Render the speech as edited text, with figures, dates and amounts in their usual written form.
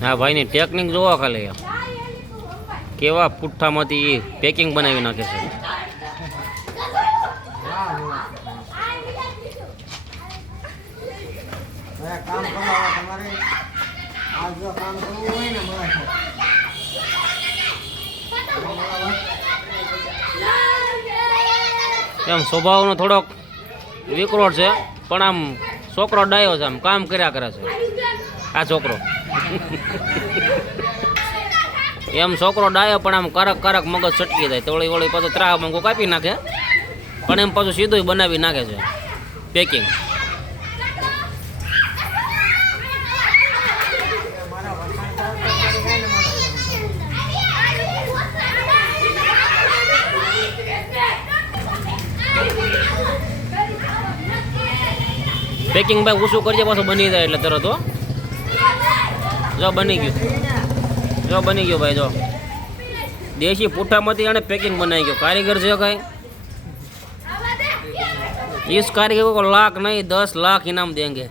હા ભાઈની ટેકનિક જોવા ખાલી કેવા પુઠ્ઠામાંથી પેકિંગ બનાવી નાખે છે. એમ સ્વભાવનો થોડોક વિકરોટ છે પણ આમ છોકરો ડાયો છે, આમ કામ કર્યા કરે છે આ છોકરો. એમ છોકરો ડાયો પણ આમ કરક કરક મગજ છટકી જાય તો વળી પાછું ત્રાહ મંગો કાપી નાખે પણ એમ પાછું સીધું બનાવી નાખે છે પેકિંગ. પેકિંગ ભાઈ ઓછું કરજે પાછું બની જાય એટલે તરત. હો જો બની ગયું, જો બની ગયું ભાઈ. જો દેશી પુઠ્ઠામાંથી એને પેકિંગ બનાવી ગયો. કારીગર છે કાંઈ इस कारीगर को लाख नहीं 10 लाख इनाम देंगे.